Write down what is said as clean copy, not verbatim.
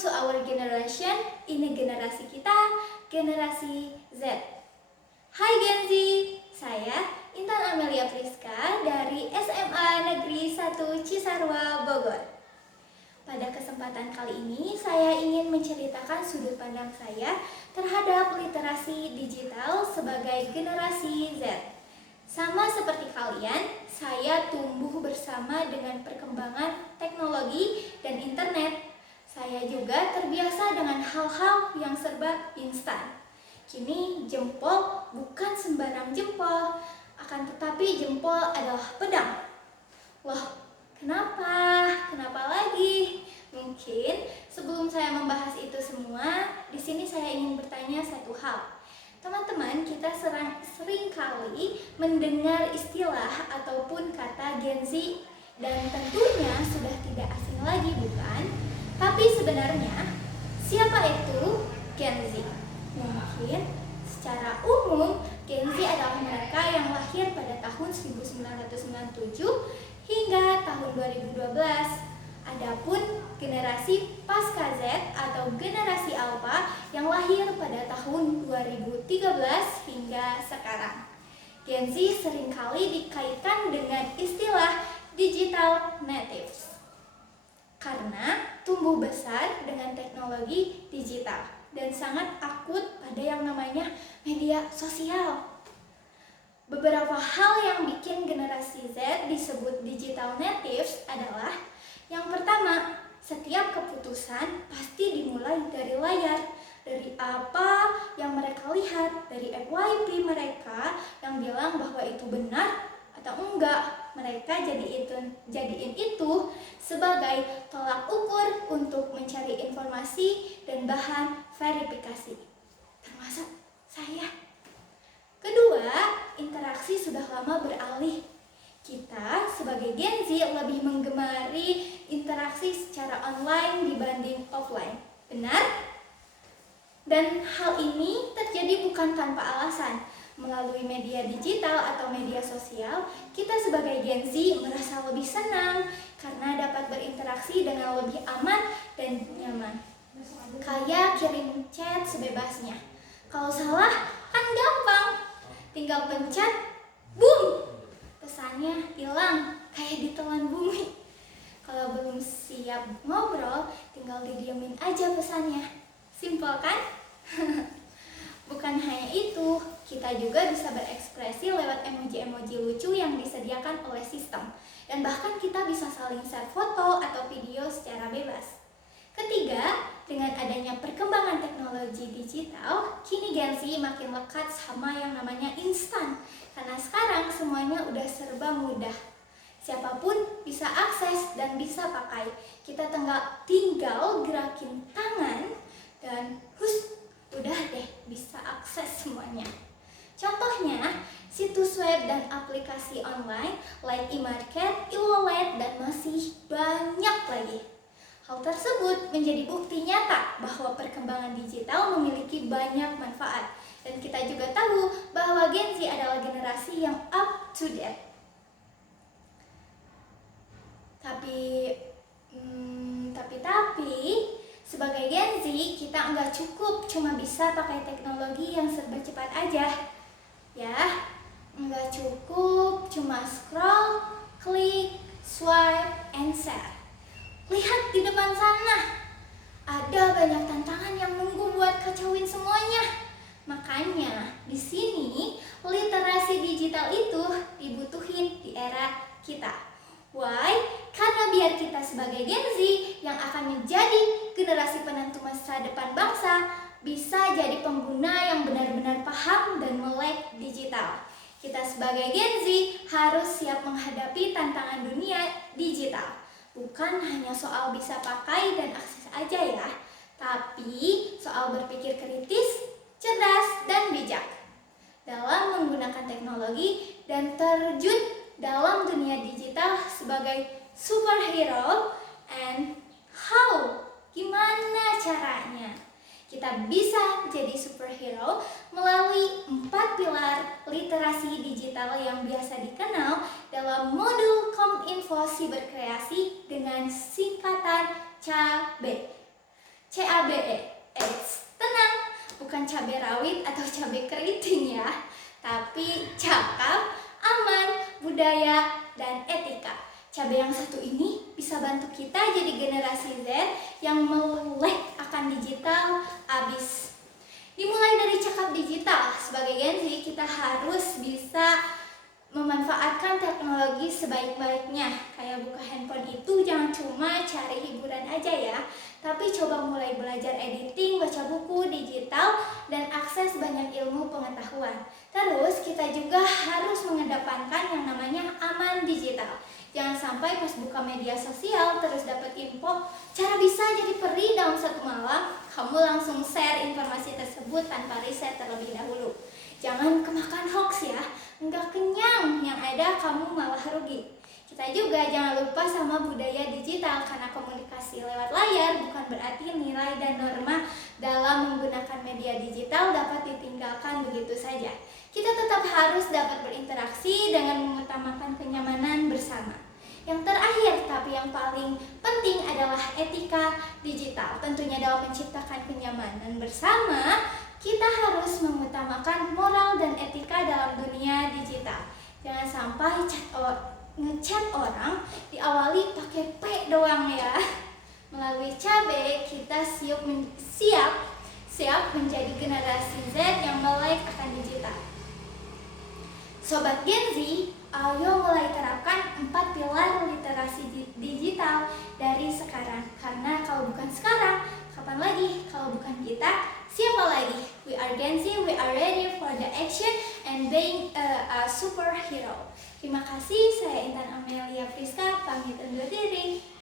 to our generation, ini generasi kita, generasi Z. Hai Gen Z, saya Intan Amelia Priska dari SMA Negeri 1 Cisarua, Bogor. Pada kesempatan kali ini, saya ingin menceritakan sudut pandang saya terhadap literasi digital sebagai generasi Z. Sama seperti kalian, saya tumbuh bersama dengan perkembangan teknologi dan internet. Saya juga terbiasa dengan hal-hal yang serba instan. Kini jempol bukan sembarang jempol, akan tetapi jempol adalah pedang. Loh, kenapa? Kenapa lagi? Mungkin sebelum saya membahas itu semua, di sini saya ingin bertanya satu hal. Teman-teman, kita sering kali mendengar istilah ataupun kata Gen Z, dan tentunya sudah tidak asing lagi, bukan? Tapi sebenarnya, siapa itu Gen Z? Mungkin secara umum, Gen Z adalah mereka yang lahir pada tahun 1997 hingga tahun 2012. Adapun generasi pasca Z atau generasi Alpha yang lahir pada tahun 2013 hingga sekarang. Gen Z seringkali dikaitkan dengan istilah digital natives karena tumbuh besar dengan teknologi digital dan sangat akut pada yang namanya media sosial. Beberapa hal yang bikin generasi Z disebut digital natives adalah: yang pertama, setiap keputusan pasti dimulai dari layar, dari apa yang mereka lihat, dari FYP mereka yang bilang bahwa itu benar atau enggak. Mereka jadiin itu sebagai tolak ukur untuk mencari informasi dan bahan verifikasi, termasuk saya. Kedua, interaksi sudah lama beralih. Kita sebagai Gen Z lebih menggemari interaksi secara online dibanding offline. Benar? Dan hal ini terjadi bukan tanpa alasan. Melalui media digital atau media sosial, kita sebagai Gen Z merasa lebih senang karena dapat berinteraksi dengan lebih aman dan nyaman. Kayak kirim chat sebebasnya. Kalau salah kan gampang, tinggal pencet, boom, pesannya hilang kayak ditelan bumi. Kalau belum siap ngobrol, tinggal didiemin aja pesannya. Simpel kan? Bukan hanya itu, kita juga bisa berekspresi lewat emoji-emoji lucu yang disediakan oleh sistem. Dan bahkan kita bisa saling share foto atau video secara bebas. Ketiga, dengan adanya perkembangan teknologi digital, kini Gen Z makin lekat sama yang namanya instan. Karena sekarang semuanya udah serba mudah. Siapapun bisa akses dan bisa pakai. Kita tinggal gerakin tangan dan udah deh bisa akses semuanya. Contohnya, situs web dan aplikasi online like e-market, e-wallet, dan masih banyak lagi. Hal tersebut menjadi bukti nyata bahwa perkembangan digital memiliki banyak manfaat. Dan kita juga tahu bahwa Gen Z adalah generasi yang up to date. Tapi sebagai Gen Z, kita nggak cukup cuma bisa pakai teknologi yang serba cepat aja. Ya, nggak cukup cuma scroll, klik, swipe, and share. Lihat di depan sana, ada banyak tantangan yang nunggu buat kacauin semuanya. Makanya, di sini literasi digital itu dibutuhin di era kita. Why? Karena biar kita sebagai Gen Z yang akan menjadi generasi penentu masa depan bangsa bisa jadi pengguna yang benar-benar paham dan melek digital. Kita sebagai Gen Z harus siap menghadapi tantangan dunia digital. Bukan hanya soal bisa pakai dan akses aja ya, tapi soal berpikir kritis, cerdas, dan bijak dalam menggunakan teknologi dan terjun dalam dunia digital sebagai superhero. And how? Gimana caranya? Kita bisa jadi superhero melalui 4 pilar literasi digital yang biasa dikenal dalam modul Kominfo Siberkreasi dengan singkatan CAB. CABE. Tenang, bukan cabai rawit atau cabai keriting ya, tapi cakap, aman, budaya, dan etika. Cabai yang satu ini bisa bantu kita jadi generasi Z yang melek akan digital abis. Dimulai dari cakap digital, sebagai Gen Z kita harus bisa memanfaatkan teknologi sebaik-baiknya. Kayak buka handphone itu jangan cuma cari hiburan aja ya, tapi coba mulai belajar editing, baca buku digital, dan akses banyak ilmu pengetahuan. Terus kita juga harus mengedepankan yang namanya aman digital. Jangan sampai pas buka media sosial terus dapat info cara bisa jadi peri dalam satu malam, kamu langsung share informasi tersebut tanpa riset terlebih dahulu. Jangan kemakan hoax ya, enggak kenyang, yang ada kamu malah rugi. Kita juga jangan lupa sama budaya digital, karena komunikasi lewat layar bukan berarti nilai dan norma dalam menggunakan media digital dapat ditinggalkan begitu saja. Kita tetap harus dapat berinteraksi dengan mengutamakan kenyamanan bersama. Yang terakhir, tapi yang paling penting adalah etika digital. Tentunya dalam menciptakan kenyamanan bersama, kita harus mengutamakan moral dan etika dalam dunia digital. Jangan sampai ngechat orang diawali pakai P doang ya. Melalui CABE kita siap menjadi generasi Z yang melek akan digital. Sobat Gen Z, ayo mulai terapkan 4 pilar literasi digital dari sekarang. Karena kalau bukan sekarang, kapan lagi? Kalau bukan kita, siapa lagi? We are Gen Z, we are ready for the action and being a superhero. Terima kasih, saya Intan Amelia Priska, pamit undur diri.